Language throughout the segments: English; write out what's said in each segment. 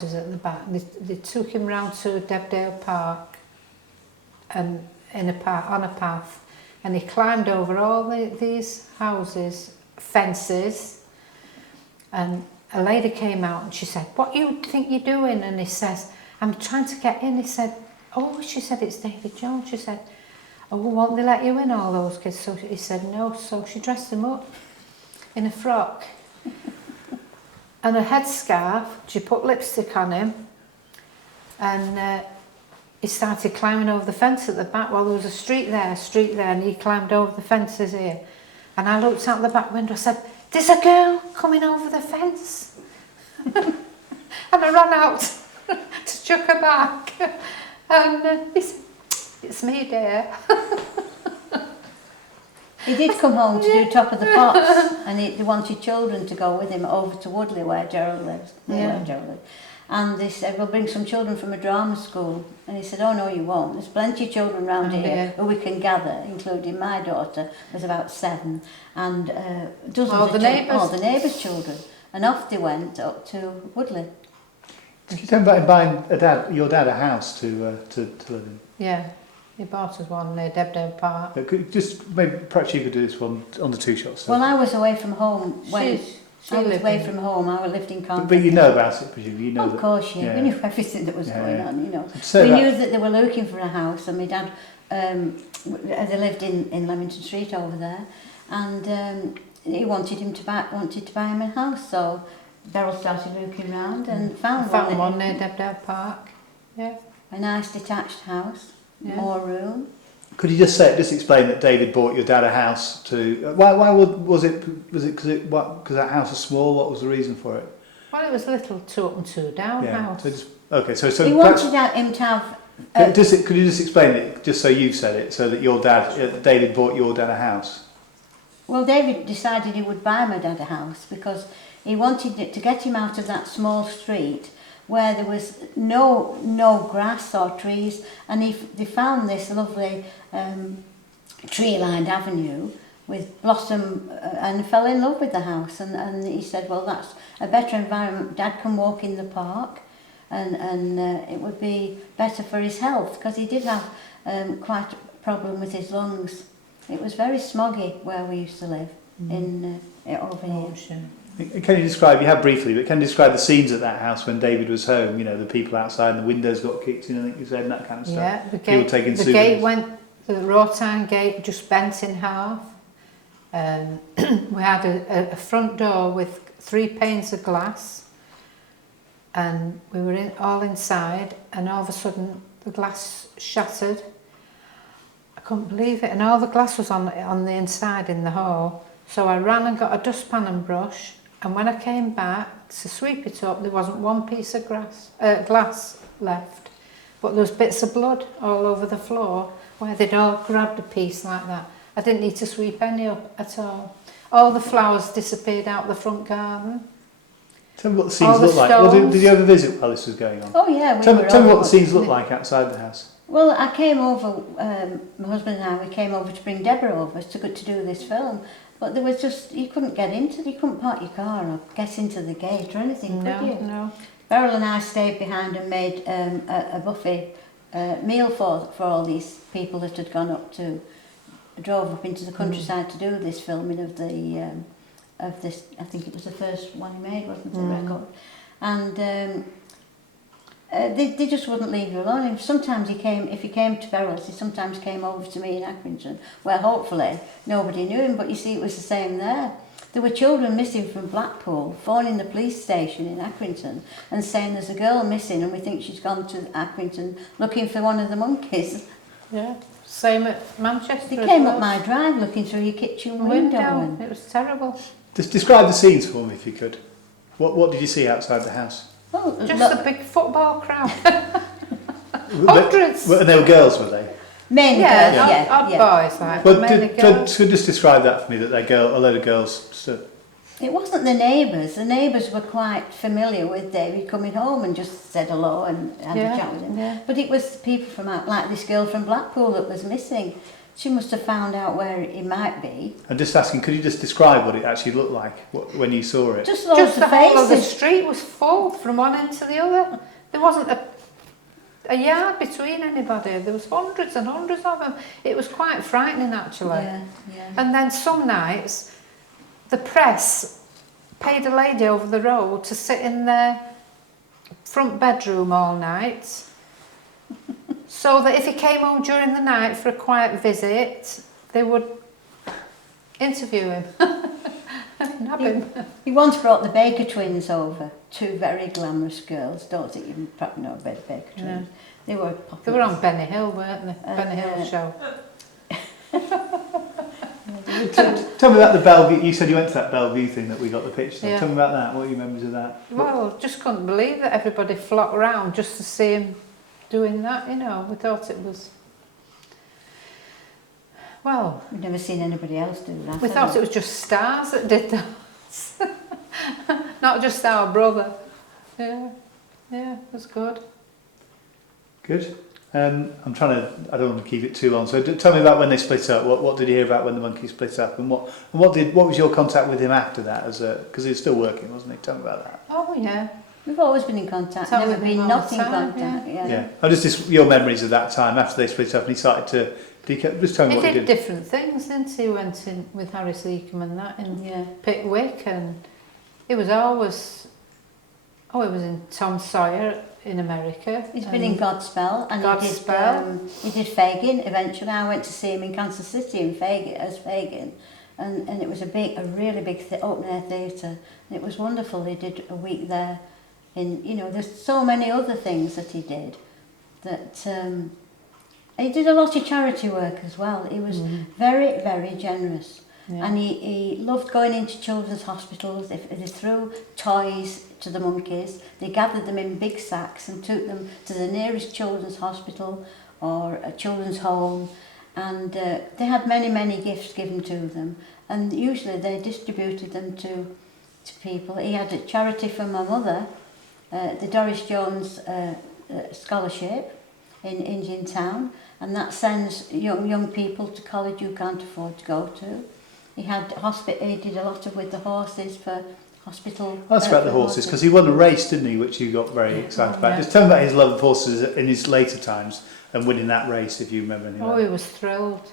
at the back. They took him round to Debdale Park and on a path, and he climbed over all these houses, fences, and a lady came out and she said, "What you think you're doing?" And he says, "I'm trying to get in." He said, "Oh," she said, "it's Davy Jones." She said, "Oh, won't they let you in, all those kids?" So he said no, so she dressed him up in a frock and a headscarf. She put lipstick on him, and he started climbing over the fence at the back. Well, there was a street there, and he climbed over the fences here. And I looked out the back window, I said, "There's a girl coming over the fence." And I ran out to chuck her back. And he said, "It's me, dear." He did come home to do Top of the Pops, and he wanted children to go with him over to Woodley, where Gerald lives. Where Gerald lives. And they said, "We'll bring some children from a drama school." And he said, "Oh no, you won't. There's plenty of children around here who we can gather," including my daughter, was about 7, and dozens all of the neighbours. all the neighbours' children. And off they went up to Woodley. Did you tell me about buying your dad a house to live in? Yeah, he bought us one near Debdale Park. Perhaps you could do this one on the 2 shots. So. Well, I was away from home when I was away from home. I lived in Cardiff. But you know about it, presumably. You know. Of course, yeah. We knew everything that was going on. You know, So we knew that they were looking for a house, and my dad, they lived in Leamington Street over there, and he wanted to buy him a house. So Beryl started looking around and found one near Debdale Park. Yeah, a nice detached house, more room. Could you just explain that David bought your dad a house to? Why was it because that house was small? What was the reason for it? Well, it was a little 2 up and 2 down house. So he wanted him to have. Could you just explain it, just so you've said it, so that your dad, David bought your dad a house? Well, David decided he would buy my dad a house because he wanted it to get him out of that small street where there was no grass or trees, and they found this lovely tree-lined avenue with blossom, and fell in love with the house. And he said, "Well, that's a better environment. Dad can walk in the park, and it would be better for his health," because he did have quite a problem with his lungs. It was very smoggy where we used to live in over here. Can you describe, you have briefly, but can you describe the scenes at that house when David was home? You know, the people outside and the windows got kicked in, I think you said, and that kind of stuff. Yeah, the wrought iron gate just bent in half. We had a front door with 3 panes of glass, and we were all inside, and all of a sudden the glass shattered. I couldn't believe it, and all the glass was on the inside in the hall. So I ran and got a dustpan and brush, and when I came back to sweep it up, there wasn't one piece of glass left, but there was bits of blood all over the floor where they'd all grabbed a piece like that. I didn't need to sweep any up at all. All the flowers disappeared out the front garden. Tell me what the scenes look like. Well, did you ever visit while this was going on? Oh yeah, Tell me what the scenes look like outside the house. Well, I came over, my husband and I, we came over to bring Deborah over to do this film. But there was just, you couldn't park your car or get into the gate or anything, could you? No. Beryl and I stayed behind and made a buffet meal for all these people that had drove up into the countryside to do this filming of this, I think it was the first one he made, wasn't it, record? And they just wouldn't leave you alone. And sometimes if he came to Beryl's, he sometimes came over to me in Accrington, where hopefully nobody knew him, but you see it was the same there. There were children missing from Blackpool, phoning the police station in Accrington and saying there's a girl missing and we think she's gone to Accrington looking for one of the Monkees. Yeah, same at Manchester. They came up my drive looking through your kitchen window. It was terrible. Just describe the scenes for me if you could. What did you see outside the house? Well, just a big football crowd. Hundreds. And they were girls, were they? Mainly girls, odd boys, like. Well, could just describe that for me, that a load of girls stood. It wasn't the neighbours. The neighbours were quite familiar with David coming home and just said hello and had a chat with him. Yeah. But it was people from out, like this girl from Blackpool that was missing. She must have found out where it might be. I'm just asking, could you just describe what it actually looked like when you saw it? Just loads Just of the whole of the faces. street was full from one end to the other. There wasn't a yard between anybody. There was hundreds and hundreds of them. It was quite frightening, actually. Yeah, yeah. And then some nights, the press paid a lady over the road to sit in their front bedroom all night, so that if he came home during the night for a quiet visit, they would interview him. Nab him. He once brought the Baker twins over, two very glamorous girls. Don't think you probably know about the Baker twins. They were popular. They were on Benny Hill, weren't they? Benny Hill show. Tell me about the Bellevue. You said you went to that Bellevue thing that we got the pictures of. Yeah. Tell me about that. What are your memories of that? Well, just couldn't believe that everybody flocked round just to see him doing that, you know. We thought it was... Well, We've never seen anybody else do that. we thought it was just stars that did that. Not just our brother. Yeah, it was good. Good. I'm trying to. I don't want to keep it too long. So tell me about when they split up. What did you hear about when the Monkees split up, and what was your contact with him after that? Because he was still working, wasn't he? Tell me about that. Oh, yeah. We've always been in contact. Tell Never with him been all not the in time, contact. Yeah. Oh, just your memories of that time after they split up, and he started to. Just tell me He what he did did. different things, didn't he? He went in with Harry Seacombe and that in Yeah. Pickwick, and he was always... Oh, he was in Tom Sawyer in America. He's been in Godspell, and Godspell. he did Fagin eventually. I went to see him in Kansas City in Fagin, and it was a really big open air theatre, and it was wonderful. He did a week there. There's so many other things that he did. He did a lot of charity work as well. He was very, very generous. Yeah. And he loved going into children's hospitals. If they threw toys to the Monkees, they gathered them in big sacks and took them to the nearest children's hospital or a children's home. And they had many, many gifts given to them. And usually they distributed them to people. He had a charity for my mother, the Doris Jones Scholarship in Indian Town. And that sends young people to college who can't afford to go to. He did a lot with the horses for hospital. That's about the horses, because he won a race, didn't he, which you got very excited about. Yeah. Just tell me about his love of horses in his later times and winning that race, if you remember anything. Oh, he was thrilled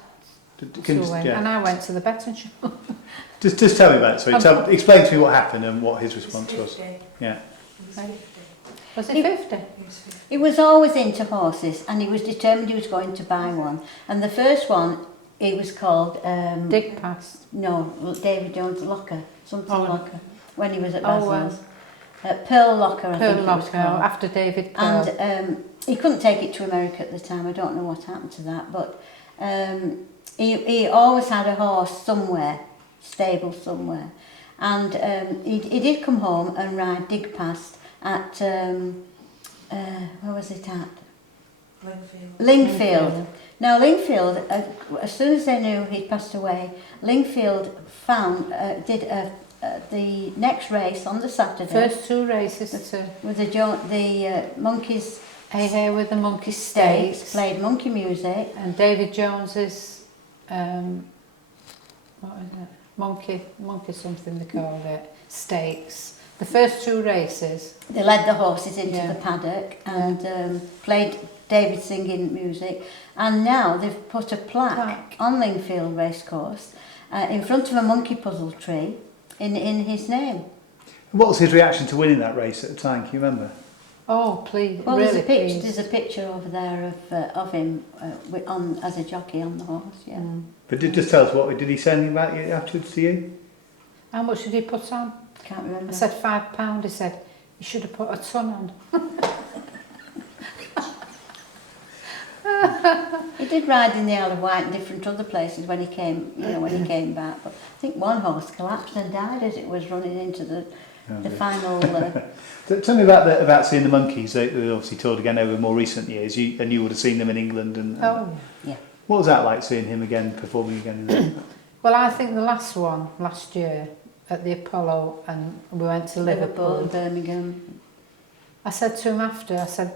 to win. Yeah. And I went to the betting show. Just tell me about it. So explain to me what happened and what his response was. Yeah. Was he 50? He was always into horses, and he was determined he was going to buy one. And the first one, he was called... Dig past. No, Davy Jones Locker, something Locker, when he was at Oh, Basil's. Pearl Locker, I think it was Locker, called. after David Pearl. And he couldn't take it to America at the time. I don't know what happened to that, but he always had a horse somewhere, stable somewhere. And he did come home and ride Dig Past at, where was it at? Lingfield. Now Lingfield, as soon as they knew he'd passed away, Lingfield did the next race on the Saturday. First two races With the Monkees. Here with the Monkey Stakes. Played monkey music. And Davy Jones's, what is it? Monkey something they called it, Stakes. The first two races. They led the horses into the paddock and played David singing music. And now they've put a plaque on Lingfield Racecourse in front of a monkey puzzle tree in his name. What was his reaction to winning that race at the time? Can you remember? Oh, please! Well, really, there's a picture over there of him as a jockey on the horse. Yeah. But just tell us what did he say anything about you afterwards to you? How much did he put on? Can't remember. I said £5. He said you should have put a ton on. He did ride in the Isle of Wight and different other places when he came, when he came back. But I think one horse collapsed and died as it was running into the final. Tell me about seeing the Monkees. They obviously toured again over more recent years. You would have seen them in England. And Yeah. What was that like, seeing him again, performing again? Well, I think the last one last year at the Apollo, and we went to Liverpool and Birmingham. I said to him after, I said,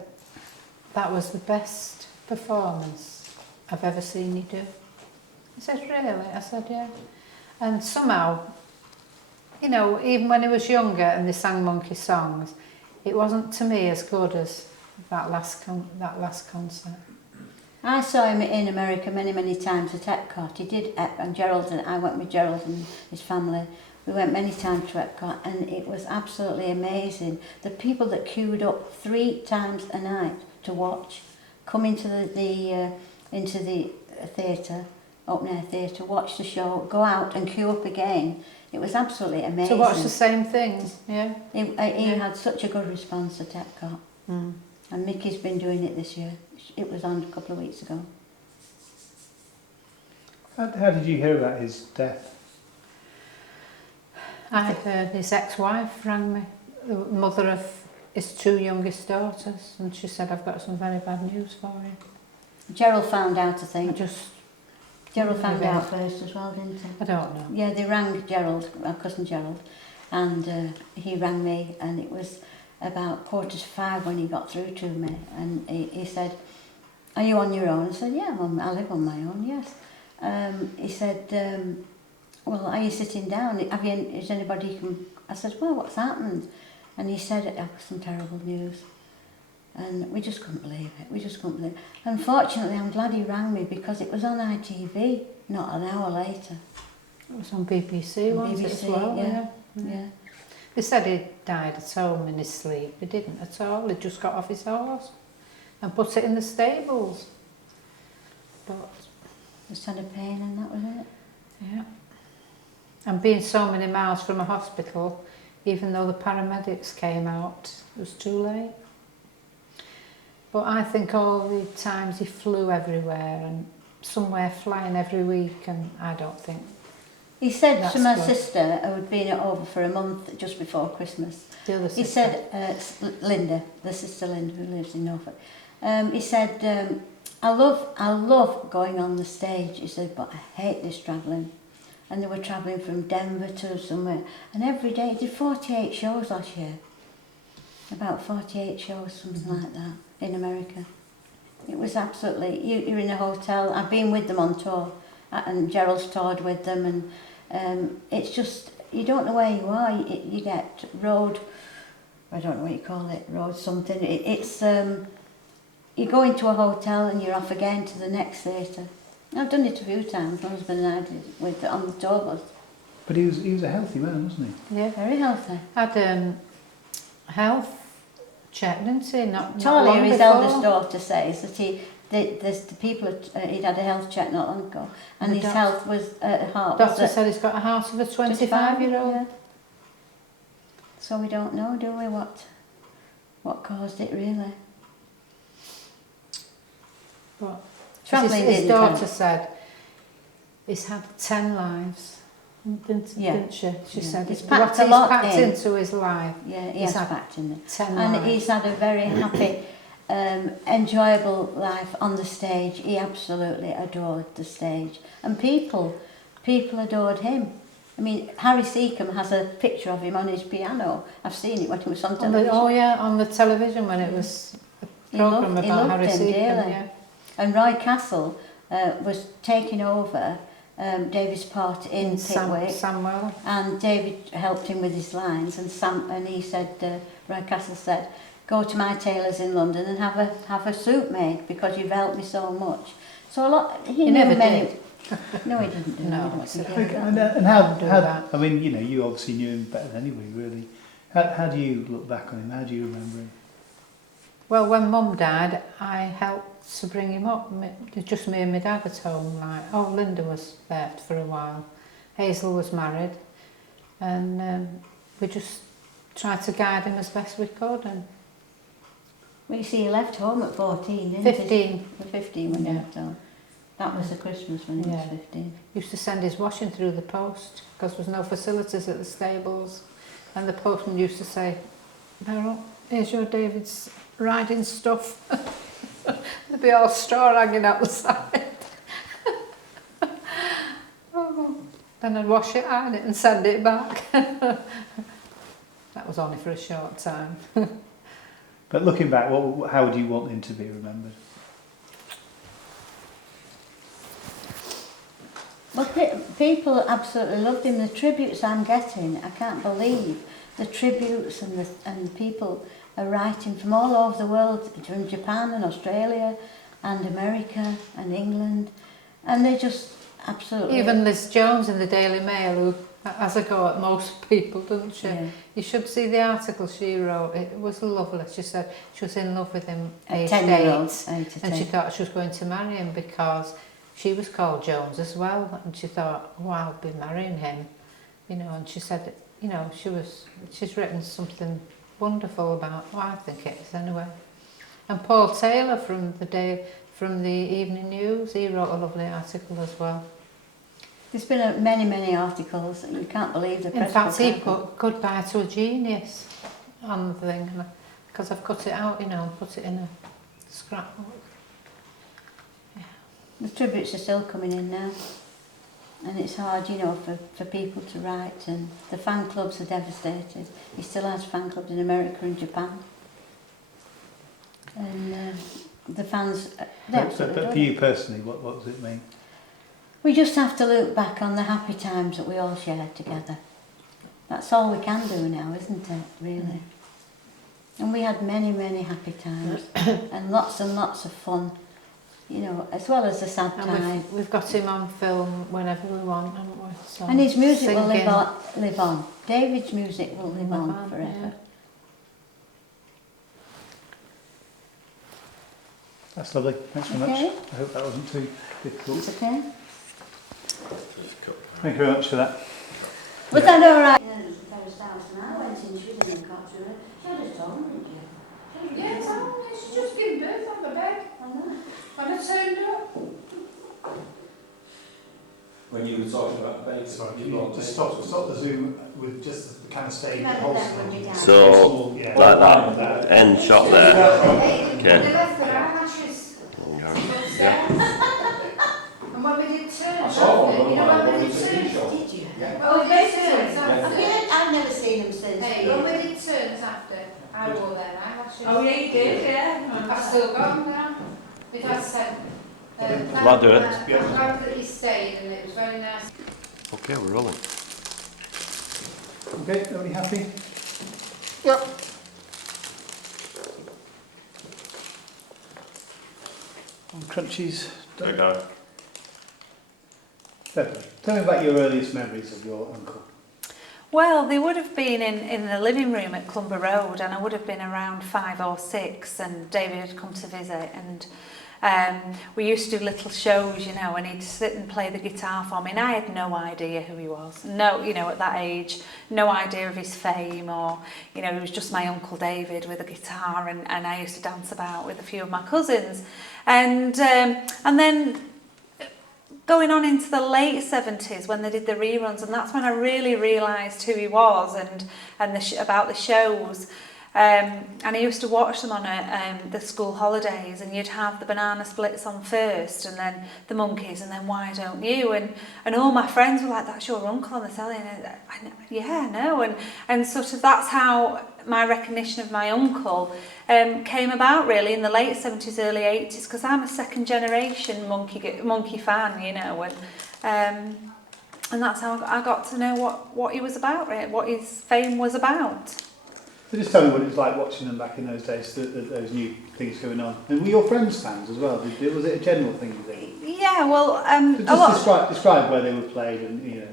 that was the best performance I've ever seen you do. He says, really? I said, yeah. And somehow, you know, even when he was younger and they sang Monkey songs, it wasn't to me as good as that last concert. I saw him in America many times at Epcot. He did, and Gerald and I went with Gerald and his family. We went many times to Epcot, and it was absolutely amazing. The people that queued up 3 times a night to watch, come into the theatre, open air theatre, watch the show, go out and queue up again. It was absolutely amazing. To watch the same thing, yeah. He had such a good response at Epcot. Mm. And Mickey's been doing it this year. It was on a couple of weeks ago. How did you hear about his death? I heard his ex-wife rang me, the mother of his 2 youngest daughters, and she said, I've got some very bad news for you. Gerald found out, I think. Gerald found Maybe. out first as well, didn't he? I don't know. Yeah, they rang Gerald, our cousin Gerald, and he rang me, and it was about 4:45 when he got through to me, and he said, are you on your own? I said, yeah, I live on my own, yes. He said, well, are you sitting down? Is anybody can... I said, well, what's happened? And he said, it was some terrible news. And we just couldn't believe it, Unfortunately, I'm glad he rang me because it was on ITV, not an hour later. It was on BBC once as well, yeah. They said he died at home in his sleep. He didn't at all. He just got off his horse and put it in the stables. But Just had a pain and that was it. yeah. And being so many miles from a hospital, even though the paramedics came out, it was too late. But I think all the times he flew everywhere and somewhere flying every week, and I don't think. He said That's to my good. sister, who had been over for a month just before Christmas, The other he sister. said, Linda, the sister Linda who lives in Norfolk, he said, I love going on the stage, he said, but I hate this travelling. And they were travelling from Denver to somewhere, and every day, he did 48 shows last year. About 48 shows, something like that, in America. It was absolutely, you're in a hotel, I've been with them on tour, and Gerald's toured with them, and it's just, you don't know where you are, you get road, I don't know what you call it, road something, it's you go into a hotel and you're off again to the next theatre. I've done it a few times, my husband and I did, on the tour bus. But he was a healthy man, wasn't he? Yeah. Very healthy. Had health check, didn't he? Not Talia, long his before. eldest daughter, says that the people, he'd had a health check not long ago, and The his health was, heart Doctor was said he's got a heart of a 25-year-old. yeah. So we don't know, do we, what caused it really? But Travelling his didn't daughter help. said he's had 10 lives, didn't she? She Yeah. said He's what packed a he's lot packed in. into his life. Yeah, he He's has had packed in it. 10 And lives. he's had a very happy, enjoyable life on the stage. He absolutely adored the stage. And people adored him. I mean, Harry Seacombe has a picture of him on his piano. I've seen it when he was on television. On the television when it was a programme He about loved Harry him Seacombe. dearly. Yeah. And Roy Castle was taking over David's part in Pickwick. Samwell. And David helped him with his lines, and he said, Roy Castle said, go to my tailor's in London and have a suit made because you've helped me so much. So a lot, he never knew many. did. No, he didn't do No, it. I don't it's think he okay. ever And, did. and how, Do that. I mean, you know, you obviously knew him better than anybody, really. How do you look back on him? How do you remember him? Well, when Mum died, I helped to bring him up. Just me and my dad at home. Linda was there for a while. Hazel was married, and we just tried to guide him as best we could. And Well, you see, he left home at 14, didn't 15. he? 15 when he Yeah. left home. That was the Christmas when he was Yeah. 15. Used to send his washing through the post because there was no facilities at the stables, and the postman used to say, "Beryl, here's your David's riding stuff." There'd be all straw hanging out the side. Then I'd wash it, iron it and send it back. That was only for a short time. But looking back, how would you want him to be remembered? But people absolutely loved him. The tributes I'm getting, I can't believe the tributes and the people are writing from all over the world, from Japan and Australia and America and England, and they just absolutely... Even Niece Jones in the Daily Mail, who has a go at most people, doesn't she? Yeah. You should see the article she wrote. It was lovely. She said she was in love with him aged 10-year-old, 8, 8 to and 10. she thought she was going to marry him because she was called Jones as well, and she thought, oh, I'll be marrying him, you know. And she said, you know, she's written something wonderful about. Well, I think it is anyway. And Paul Taylor from the Evening News, he wrote a lovely article as well. There's been many articles, and you can't believe the press. In fact, he coverage. put "Goodbye to a Genius" on the thing, because I've cut it out, you know, and put it in a scrapbook. Yeah. The tributes are still coming in now, and it's hard, you know, for people to write, and the fan clubs are devastated. He still has fan clubs in America and Japan, and the fans. But for you personally, what does it mean? We just have to look back on the happy times that we all shared together. That's all we can do now, isn't it, really? And we had many happy times and lots of fun, you know, as well as the sad And time. we've got him on film whenever we want, haven't we? So And his music will singing. live on. David's music will live on forever. Yeah. That's lovely. Thanks very Okay. much. I hope that wasn't too difficult. It's okay. Thank you very much for that. Was that all right? I went in, she was in the cot to her. She had a tongue, didn't you? Yeah, it's just been birth on the bed. When I turned up. When you were talking about baby, Sorry, you can you got just baby. stop the zoom with just the kind of stage, You the had whole that when you died. So, yeah. like that end shot there. They Okay. left their eyelashes upstairs. And when we did turn, I saw one you know, when I when we went did to the turn, shop. Did you? oh, we did turns after. I've never seen him since. Hey, when we did turns after, I wore their eyelashes. Oh yeah, you did, yeah. I've still got them now. My dad said, Will I do it? I'm glad that he stayed and it was very nice. Okay, we're rolling. Okay, everybody happy? Yep. Crunchies. There you go. Beverley, tell me about your earliest memories of your uncle. Well, they would have been in the living room at Clumber Road, and I would have been around 5 or 6, and David had come to visit, and we used to do little shows, you know, and he'd sit and play the guitar for me, and I had no idea who he was. No, you know, at that age, no idea of his fame, or, you know, he was just my Uncle David with a guitar, and I used to dance about with a few of my cousins. And then going on into the late 70s when they did the reruns, and that's when I really realised who he was and about the shows. And I used to watch them on the school holidays, and you'd have the Banana Splits on first, and then the Monkees, and then Why Don't You? And all my friends were like, that's your uncle on the telly. And yeah, no. And sort of that's how my recognition of my uncle came about, really, in the late 70s, early 80s, because I'm a second generation Monkee fan, you know, and that's how I got to know what he was about, right? What his fame was about. So just tell me what it was like watching them back in those days, those new things going on. And were your friends fans as well? Was it a general thing, you think? Yeah, well, So just describe where they were played and, you know...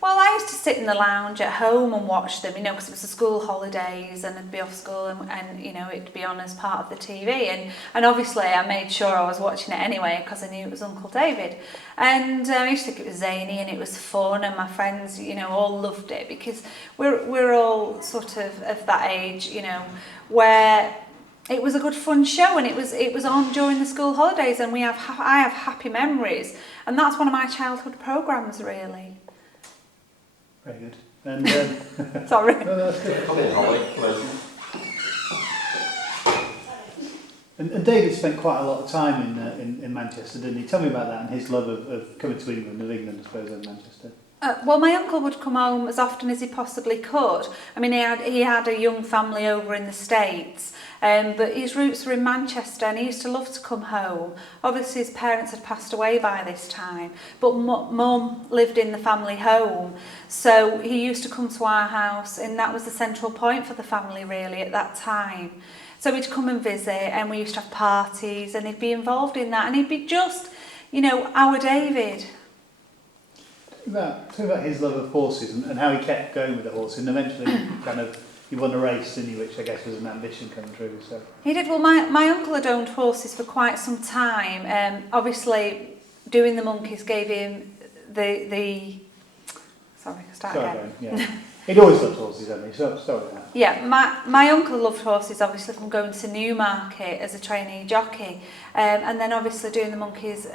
Well, I used to sit in the lounge at home and watch them, you know, because it was the school holidays and I'd be off school and you know, it'd be on as part of the TV. And obviously I made sure I was watching it anyway because I knew it was Uncle David. And I used to think it was zany and it was fun, and my friends, you know, all loved it because we're all sort of that age, you know, where it was a good fun show, and it was on during the school holidays, and I have happy memories, and that's one of my childhood programmes, really. Very good. And Sorry. no, that's good. Come in, Holly, pleasure. And David spent quite a lot of time in Manchester, didn't he? Tell me about that and his love of coming to England, I suppose, in Manchester. Well, my uncle would come home as often as he possibly could. I mean, he had a young family over in the States, but his roots were in Manchester and he used to love to come home. Obviously his parents had passed away by this time, but Mum lived in the family home, so he used to come to our house, and that was the central point for the family really at that time. So he'd come and visit, and we used to have parties, and he'd be involved in that, and he'd be just, you know, our David. Talk about his love of horses and how he kept going with the horse, and eventually he won a race, didn't he, which I guess was an ambition coming true. So He did. Well, my uncle had owned horses for quite some time. Obviously, doing the Monkees gave him the sorry, start again. Yeah. He'd always loved horses, hadn't he? So that. Yeah, my uncle loved horses, obviously, from going to Newmarket as a trainee jockey. And then obviously doing the Monkees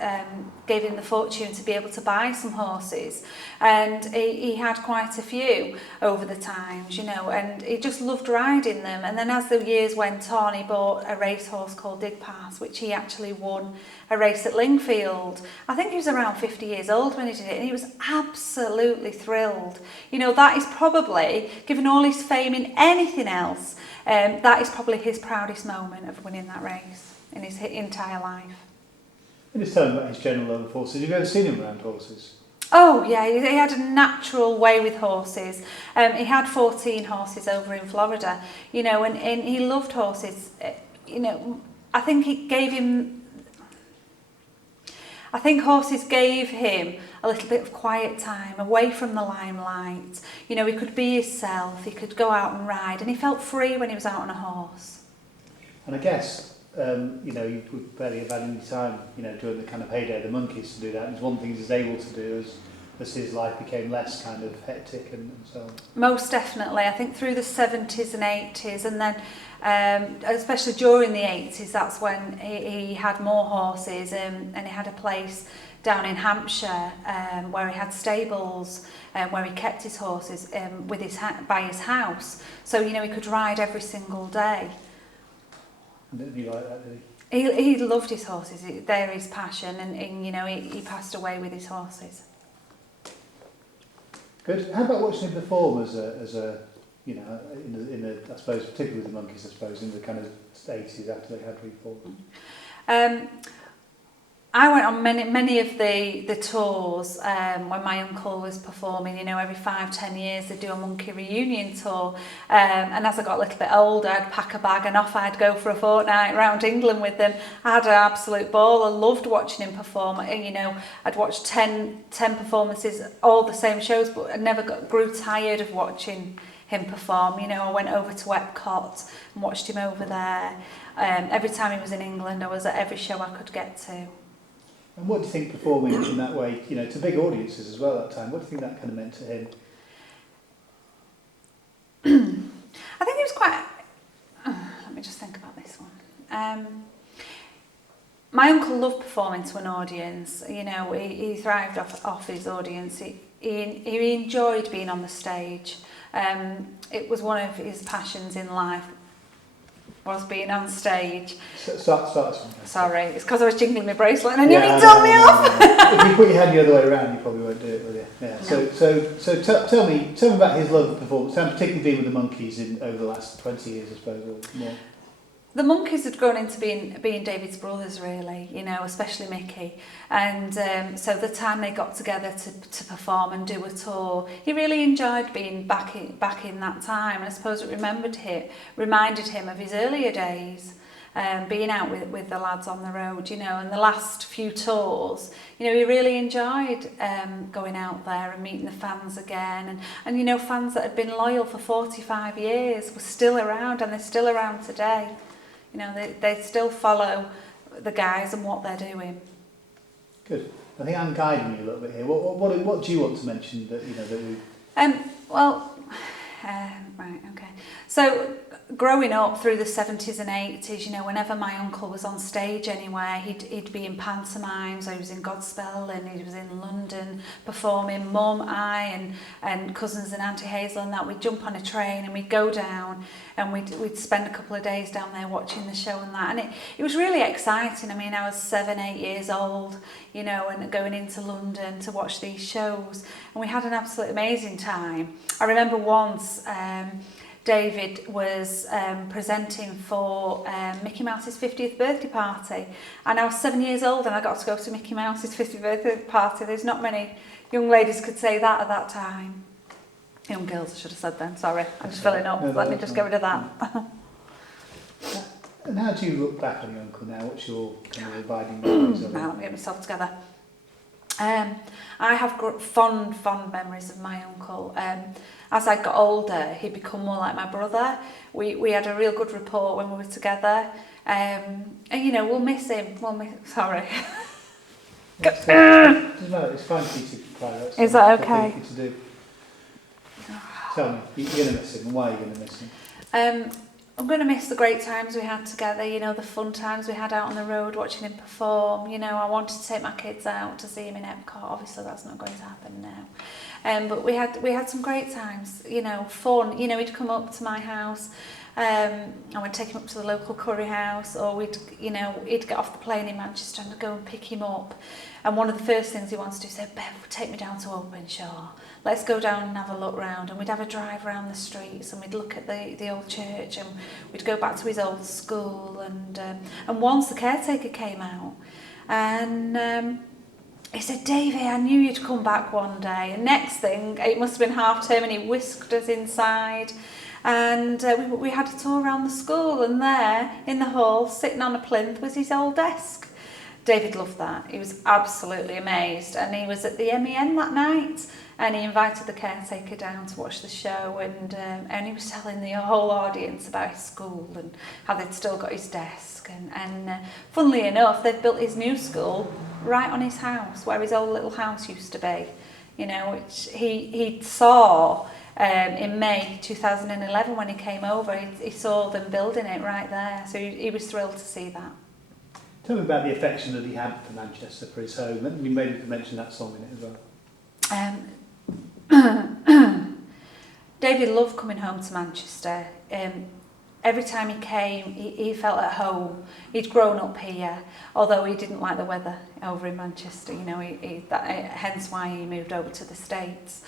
gave him the fortune to be able to buy some horses. And he had quite a few over the times, you know, and he just loved riding them. And then as the years went on, he bought a racehorse called Digpass, which he actually won a race at Lingfield. I think he was around 50 years old when he did it, and he was absolutely thrilled. You know, that is probably, given all his fame in anything else, that is probably his proudest moment of winning that race in his entire life. And just tell him about his general love of horses. Have you ever seen him around horses? Oh yeah, he had a natural way with horses. He had 14 horses over in Florida, you know, and he loved horses. You know, I think horses gave him a little bit of quiet time away from the limelight. You know, he could be himself, he could go out and ride, and he felt free when he was out on a horse. And I guess, you know, you would barely have had any time, you know, during the kind of heyday of the Monkees to do that. And it's one thing he was able to do as his life became less kind of hectic and so on. Most definitely. I think through the 70s and 80s, and then especially during the 80s, that's when he had more horses, and he had a place down in Hampshire where he had stables, where he kept his horses by his house. So, you know, he could ride every single day. Did he like that, did he? He loved his horses. They're his passion, and you know, he passed away with his horses. Good. How about watching him perform as a you know, in the I suppose, particularly with the Monkees, I suppose, in the kind of 80s after they had reformed? I went on many of the tours when my uncle was performing. You know, every 5-10 years they'd do a Monkey reunion tour, and as I got a little bit older, I'd pack a bag and off I'd go for a fortnight around England with them. I had an absolute ball. I loved watching him perform. You know, I'd watch 10 performances, all the same shows, but I never grew tired of watching him perform. You know, I went over to Epcot and watched him over there. Every time he was in England, I was at every show I could get to. And what do you think performing in that way, you know, to big audiences as well at that time, what do you think that kind of meant to him? I think he was quite... let me just think about this one. My uncle loved performing to an audience. You know, he thrived off his audience. He enjoyed being on the stage. It was one of his passions in life, was being on stage. Start. Sorry, it's because I was jingling my bracelet and I knew he'd told me off. If you put your hand the other way around, you probably won't do it, will you? Yeah. No. So tell me about his love of performance, and particularly being with the Monkees over the last 20 years, I suppose, or more. The Monkees had grown into being David's brothers, really, you know, especially Mickey. And so the time they got together to perform and do a tour, he really enjoyed being back in that time. And I suppose it reminded him of his earlier days, being out with the lads on the road, you know. And the last few tours, you know, he really enjoyed going out there and meeting the fans again. And you know, fans that had been loyal for 45 years were still around, and they're still around today. You know, they still follow the guys and what they're doing. Good. I think I'm guiding you a little bit here. What do you want to mention that, you know, that we... Right, okay. So, growing up through the 70s and 80s, you know, whenever my uncle was on stage anywhere, he'd be in pantomimes, or he was in Godspell, and he was in London performing. Mum, I and cousins and Auntie Hazel and that, we'd jump on a train and we'd go down, and we'd spend a couple of days down there watching the show and that. And it was really exciting. I mean, I was 7-8 years old, you know, and going into London to watch these shows, and we had an absolute amazing time. I remember once David was presenting for Mickey Mouse's 50th birthday party, and I was 7 years old and I got to go to Mickey Mouse's 50th birthday party. There's not many young ladies could say that at that time. Young girls, I should have said then, sorry. I'm just filling up, let me just get rid of that. And how do you look back on your uncle now? What's your kind of abiding memories of Now, him? let me get myself together. I have fond memories of my uncle. As I got older, he'd become more like my brother. We had a real good rapport when we were together. And, you know, we'll miss him. Sorry. Doesn't matter, it's fine for you to cry. That's Is that something okay? for you to do. Tell me, you're going to miss him, and why are you going to miss him? I'm going to miss the great times we had together, you know, the fun times we had out on the road watching him perform. You know, I wanted to take my kids out to see him in Epcot. Obviously, that's not going to happen now. But we had some great times, you know, fun. You know, he'd come up to my house. I would take him up to the local curry house, or he'd get off the plane in Manchester and I'd go and pick him up. And one of the first things he wanted to do is say, Bev, take me down to Openshaw. Let's go down and have a look round. And we'd have a drive around the streets and we'd look at the old church and we'd go back to his old school. And once the caretaker came out and he said, Davy, I knew you'd come back one day. And next thing, it must have been half term and he whisked us inside. And we had a tour around the school, and there in the hall, sitting on a plinth, was his old desk. David loved that. He was absolutely amazed, and he was at the MEN that night, and he invited the caretaker down to watch the show, and he was telling the whole audience about his school and how they'd still got his desk. And funnily enough, they've built his new school right on his house, where his old little house used to be. You know, which he saw. In May 2011 when he came over, he saw them building it right there, so he was thrilled to see that. Tell me about the affection that he had for Manchester, for his home. And you maybe could mention that song in it as well. David loved coming home to Manchester. Every time he came, he felt at home. He'd grown up here, although he didn't like the weather over in Manchester. You know, hence why he moved over to the States.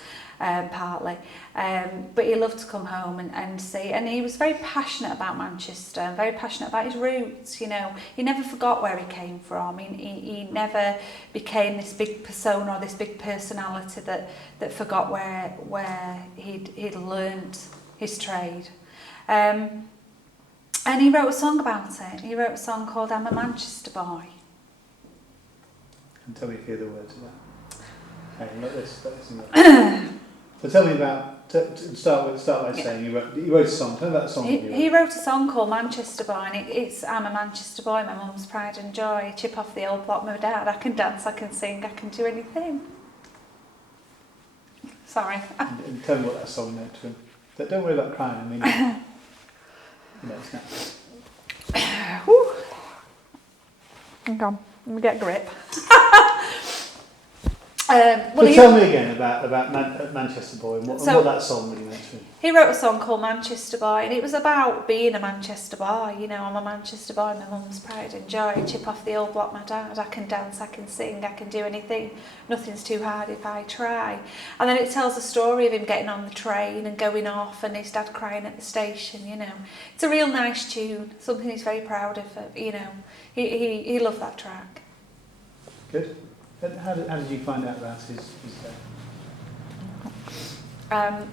Partly, but he loved to come home and see, and he was very passionate about Manchester and very passionate about his roots. You know, he never forgot where he came from. He never became this big persona or this big personality that forgot where he'd learnt his trade. And he wrote a song about it. He wrote a song called "I'm a Manchester Boy." And tell me a few of the words of that. Okay, let this So tell me about, start by saying you wrote a song. Tell me about the song. He wrote a song called Manchester Boy, and it's I'm a Manchester boy, my mum's pride and joy, chip off the old block, my dad, I can dance, I can sing, I can do anything. Sorry. And tell me what that song meant to him. But don't worry about crying, I mean, you know, it's not. Hang on, let me get a grip. Tell me again about Manchester Boy and what that song really meant to him. He wrote a song called Manchester Boy, and it was about being a Manchester boy. You know, I'm a Manchester boy, my mum's pride and joy, chip off the old block, my dad, I can dance, I can sing, I can do anything, nothing's too hard if I try. And then it tells the story of him getting on the train and going off and his dad crying at the station, you know. It's a real nice tune, something he's very proud of, you know. He loved that track. Good. And how did you find out about his death?